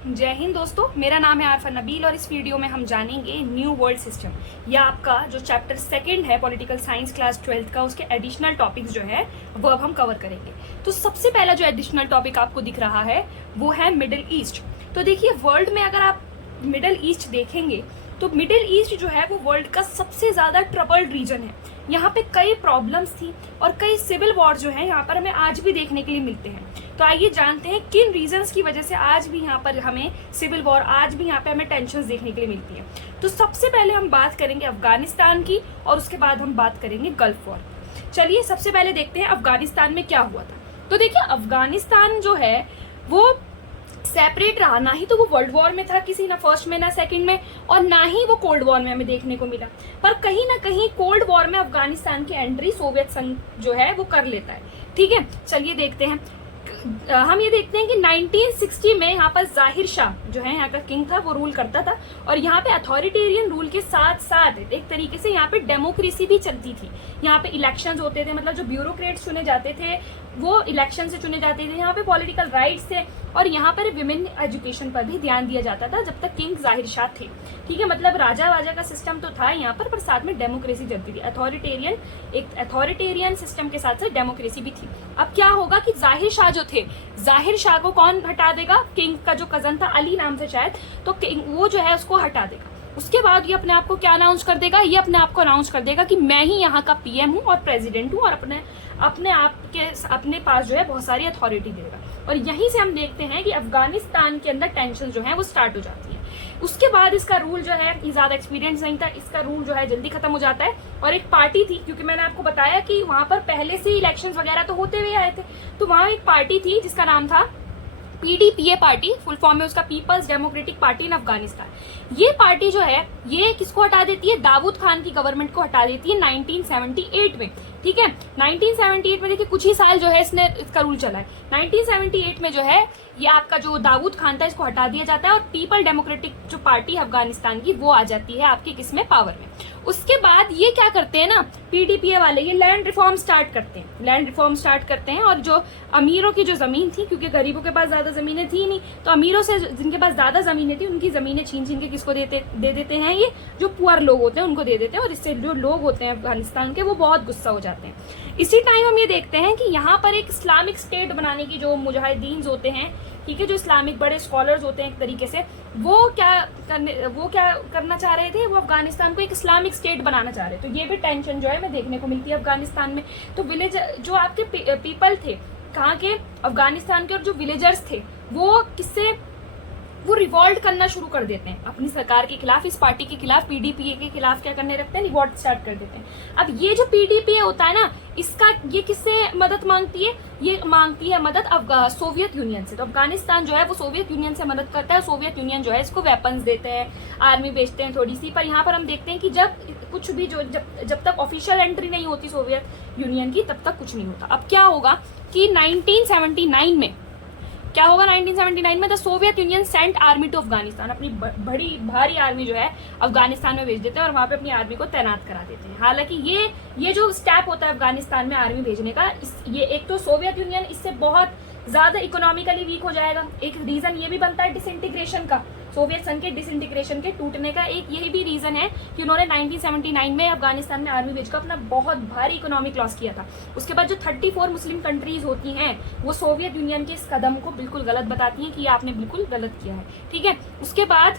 जय हिंद दोस्तों, मेरा नाम है आरफा नबील और इस वीडियो में हम जानेंगे न्यू वर्ल्ड सिस्टम या आपका जो चैप्टर सेकंड है पॉलिटिकल साइंस क्लास 12th का, उसके एडिशनल टॉपिक्स जो है वो अब हम कवर करेंगे। तो सबसे पहला जो एडिशनल टॉपिक आपको दिख रहा है वो है मिडिल ईस्ट। तो देखिए, वर्ल्ड में अगर आप मिडिल ईस्ट देखेंगे तो मिडिल ईस्ट जो है वो वर्ल्ड का सबसे ज्यादा ट्रबल्ड रीजन है। यहाँ पे कई प्रॉब्लम्स थी और कई सिविल वॉर जो है यहाँ पर हमें आज भी देखने के लिए मिलते हैं। तो आइए जानते हैं किन रीजंस की वजह से आज भी यहाँ पर हमें सिविल वॉर, आज भी यहाँ पे हमें टेंशन देखने के लिए मिलती है। तो सबसे पहले हम बात करेंगे अफगानिस्तान की और उसके बाद हम बात करेंगे गल्फ वॉर। चलिए सबसे पहले देखते हैं अफगानिस्तान में क्या हुआ था। तो देखिए, अफगानिस्तान जो है वो सेपरेट रहा, ना ही तो वो वर्ल्ड वॉर में था किसी, ना फर्स्ट में ना सेकंड में, और ना ही वो कोल्ड वॉर में हमें देखने को मिला। पर कहीं ना कहीं कोल्ड वॉर में अफगानिस्तान की एंट्री सोवियत संघ जो है वो कर लेता है। ठीक है, चलिए देखते हैं। हम ये देखते हैं कि 1960 में यहाँ पर जाहिर शाह जो है यहाँ का किंग था, वो रूल करता था और यहाँ पे अथॉरिटेरियन रूल के साथ साथ एक तरीके से यहाँ पे डेमोक्रेसी भी चलती थी। यहाँ पे इलेक्शंस होते थे, मतलब जो ब्यूरोक्रेट्स चुने जाते थे वो इलेक्शन से चुने जाते थे। यहाँ पे पॉलिटिकल राइट्स थे और यहाँ पर विमेन एजुकेशन पर भी ध्यान दिया जाता था जब तक किंग जाहिर शाह थे। ठीक है, मतलब राजा वाजा का सिस्टम तो था यहाँ पर साथ में डेमोक्रेसी चलती थी। अथॉरिटेरियन सिस्टम के साथ साथ डेमोक्रेसी भी थी। अब क्या होगा कि जाहिर शाह जो थे, जाहिर शाह को कौन हटा देगा? किंग का जो कजन था, अली नाम से शायद, तो किंग वो जो है उसको हटा देगा। उसके बाद ये अपने आप को क्या अनाउंस कर देगा? ये अपने आप को अनाउंस कर देगा कि मैं ही यहाँ का पीएम हूँ और प्रेसिडेंट हूँ और अपने पास जो है बहुत सारी अथॉरिटी देगा। और यहीं से हम देखते हैं कि अफगानिस्तान के अंदर टेंशन जो है वो स्टार्ट हो जाती है। उसके बाद इसका रूल जो है, ज्यादा एक्सपीरियंस नहीं था, इसका रूल जो है जल्दी खत्म हो जाता है। और एक पार्टी थी, क्योंकि मैंने आपको बताया कि वहां पर पहले से इलेक्शंस वगैरह तो होते हुए आए थे, तो वहां एक पार्टी थी जिसका नाम था पीडीपीए पार्टी, फुल फॉर्म में उसका People's Democratic Party in Afghanistan. ये पार्टी जो है ये किसको हटा देती है? दाऊद खान की गवर्नमेंट को हटा देती है 1978 में। ठीक है, 1978 में देखिए कुछ ही साल जो है इसका रूल चला है। 1978 में जो है ये आपका जो दाऊद खान था इसको हटा दिया जाता है और पीपल डेमोक्रेटिक जो पार्टी है अफगानिस्तान की वो आ जाती है आपकी किसमें? पावर में। उसके बाद ये क्या करते हैं ना, पीडीपीए वाले, ये लैंड रिफॉर्म स्टार्ट करते हैं। और जो अमीरों की जो जमीन थी, क्योंकि गरीबों के पास ज्यादा जमीनें थी नहीं, तो अमीरों से जिनके पास ज्यादा जमीनें थी उनकी जमीनें छीन के किसको दे देते हैं? ये जो पुअर लोग होते हैं उनको दे देते हैं। और इससे जो लोग होते हैं अफगानिस्तान के वो बहुत गुस्सा हो जाते हैं। इसी टाइम हम ये देखते हैं कि यहाँ पर एक इस्लामिक स्टेट बनाने की जो मुजाहिदीन होते हैं, ठीक है, जो इस्लामिक बड़े स्कॉलर्स होते हैं एक तरीके से, वो क्या करना चाह रहे थे? वो अफगानिस्तान को एक इस्लामिक स्टेट बनाना चाह रहे थे। तो ये भी टेंशन जो है हमें देखने को मिलती है अफगानिस्तान में। तो विलेज जो आपके पीपल थे कहाँ के? अफगानिस्तान के, और जो विलेजर्स थे वो रिवॉल्ट करना शुरू कर देते हैं अपनी सरकार के खिलाफ, इस पार्टी के खिलाफ, पीडीपीए के खिलाफ क्या करने लगते हैं? रिवॉल्ट स्टार्ट कर देते हैं। अब ये जो पीडीपीए होता है ना, ये किससे मदद मांगती है? ये मांगती है मदद सोवियत यूनियन से। तो अफगानिस्तान जो है वो सोवियत यूनियन से मदद करता है। सोवियत यूनियन जो है इसको वेपन्स देते हैं, आर्मी भेजते हैं थोड़ी सी। पर यहाँ पर हम देखते हैं कि जब तक ऑफिशियल एंट्री नहीं होती सोवियत यूनियन की, तब तक कुछ नहीं होता। अब क्या होगा कि 1979 में क्या होगा? 1979 में the Soviet Union sent army to Afghanistan, अपनी बड़ी भारी आर्मी जो है अफगानिस्तान में भेज देते हैं और वहां पे अपनी आर्मी को तैनात करा देते हैं। हालांकि ये जो स्टेप होता है अफगानिस्तान में आर्मी भेजने का, ये एक तो सोवियत यूनियन इससे बहुत ज्यादा इकोनॉमिकली वीक हो जाएगा। एक रीजन ये भी बनता है डिसइंटीग्रेशन का, सोवियत संघ के डिसइंटीग्रेशन के टूटने का एक यही भी रीजन है कि उन्होंने 1979 में अफगानिस्तान में आर्मी भेजकर अपना बहुत भारी इकोनॉमिक लॉस किया था। उसके बाद जो 34 मुस्लिम कंट्रीज होती हैं वो सोवियत यूनियन के इस कदम को बिल्कुल गलत बताती हैं कि आपने बिल्कुल गलत किया है। ठीक है, उसके बाद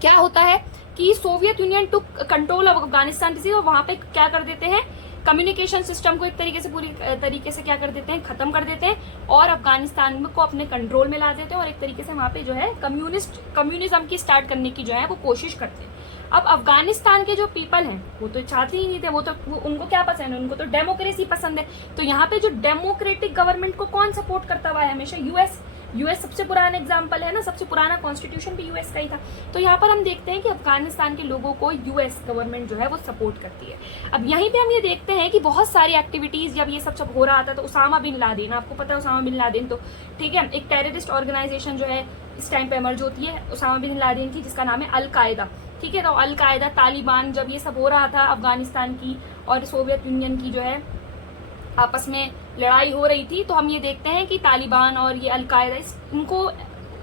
क्या होता है कि Soviet Union to control of Afghanistan और वहां पे क्या कर देते हैं? कम्युनिकेशन सिस्टम को एक तरीके से पूरी तरीके से क्या कर देते हैं? खत्म कर देते हैं और अफगानिस्तान को अपने कंट्रोल में ला देते हैं और एक तरीके से वहां पे जो है कम्युनिज्म की स्टार्ट करने की जो है वो कोशिश करते हैं। अब अफगानिस्तान के जो पीपल हैं वो तो चाहते ही नहीं थे, उनको क्या पसंद है? उनको तो डेमोक्रेसी पसंद है। तो यहाँ पे जो डेमोक्रेटिक गवर्नमेंट को कौन सपोर्ट करता हुआ है? हमेशा यूएस सबसे पुराना एग्जाम्पल है ना, सबसे पुराना कॉन्स्टिट्यूशन भी यूएस का ही था। तो यहाँ पर हम देखते हैं कि अफगानिस्तान के लोगों को यूएस गवर्नमेंट जो है वो सपोर्ट करती है। अब यहीं पे हम ये देखते हैं कि बहुत सारी एक्टिविटीज, जब ये सब हो रहा था तो उसामा बिन लादेन, आपको पता है उसामा बिन लादेन, तो ठीक है, एक टेररिस्ट ऑर्गेनाइजेशन जो है इस टाइम पे इमर्ज होती है उसामा बिन लादेन की, जिसका नाम है अल कायदा। ठीक है, तो अल कायदा, तालिबान, जब ये सब हो रहा था अफगानिस्तान की और सोवियत यूनियन की जो है आपस में लड़ाई हो रही थी, तो हम ये देखते हैं कि तालिबान और ये अल कायदा इनको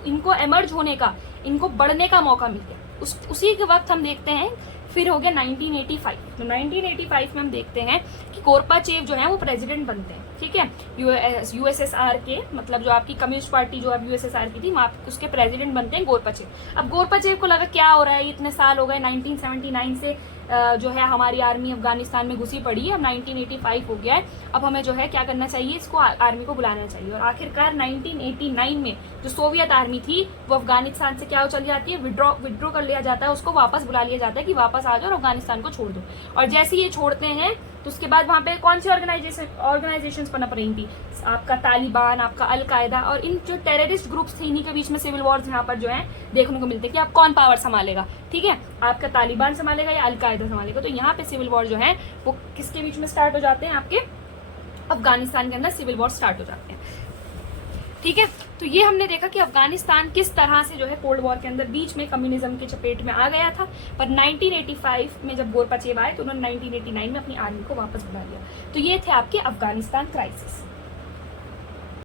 इनको एमर्ज होने का, इनको बढ़ने का मौका मिल गया। उसी के वक्त हम देखते हैं फिर हो गया 1985। तो 1985 में हम देखते हैं कि गोरबाचेव जो है वो प्रेसिडेंट बनते हैं, ठीक है, यूएसएसआर के, मतलब जो आपकी कम्युनिस्ट पार्टी जो अब यूएसएसआर की थी, उसके प्रेसिडेंट बनते हैं गोरबाचेव। अब गोरबाचेव को लगा क्या हो रहा है, इतने साल हो गए, 1979 से जो है हमारी आर्मी अफगानिस्तान में घुसी पड़ी है, अब 1985 हो गया है, अब हमें जो है क्या करना चाहिए, इसको आर्मी को बुलाना चाहिए। और आखिरकार 1989 में जो सोवियत आर्मी थी वो अफगानिस्तान से क्या हो चली जाती है, विड्रॉ कर लिया जाता है, उसको वापस बुला लिया जाता है कि वापस आ जाओ और अफगानिस्तान को छोड़ दो। और जैसे ये छोड़ते हैं तो उसके बाद वहां पे कौन सी ऑर्गेनाइजेशन पनप रही थी, आपका तालिबान, आपका अल कायदा, और इन जो टेररिस्ट ग्रुप्स थे इन्हीं के बीच में सिविल वॉर्स यहाँ पर जो है देखने को मिलते हैं कि आप कौन पावर संभालेगा, ठीक है, आपका तालिबान संभालेगा या अल कायदा संभालेगा। तो यहाँ पे सिविल वॉर जो है वो किसके बीच में स्टार्ट हो जाते हैं, आपके अफगानिस्तान के अंदर सिविल वॉर स्टार्ट हो जाते हैं, ठीक है। तो ये हमने देखा कि अफगानिस्तान किस तरह से जो है कोल्ड वॉर के अंदर बीच में कम्युनिज्म की चपेट में आ गया था, पर 1985 में जब गोरबाचेव आए तो उन्होंने 1989 में अपनी आर्मी को वापस बुला लिया। तो ये थे आपके अफगानिस्तान क्राइसिस।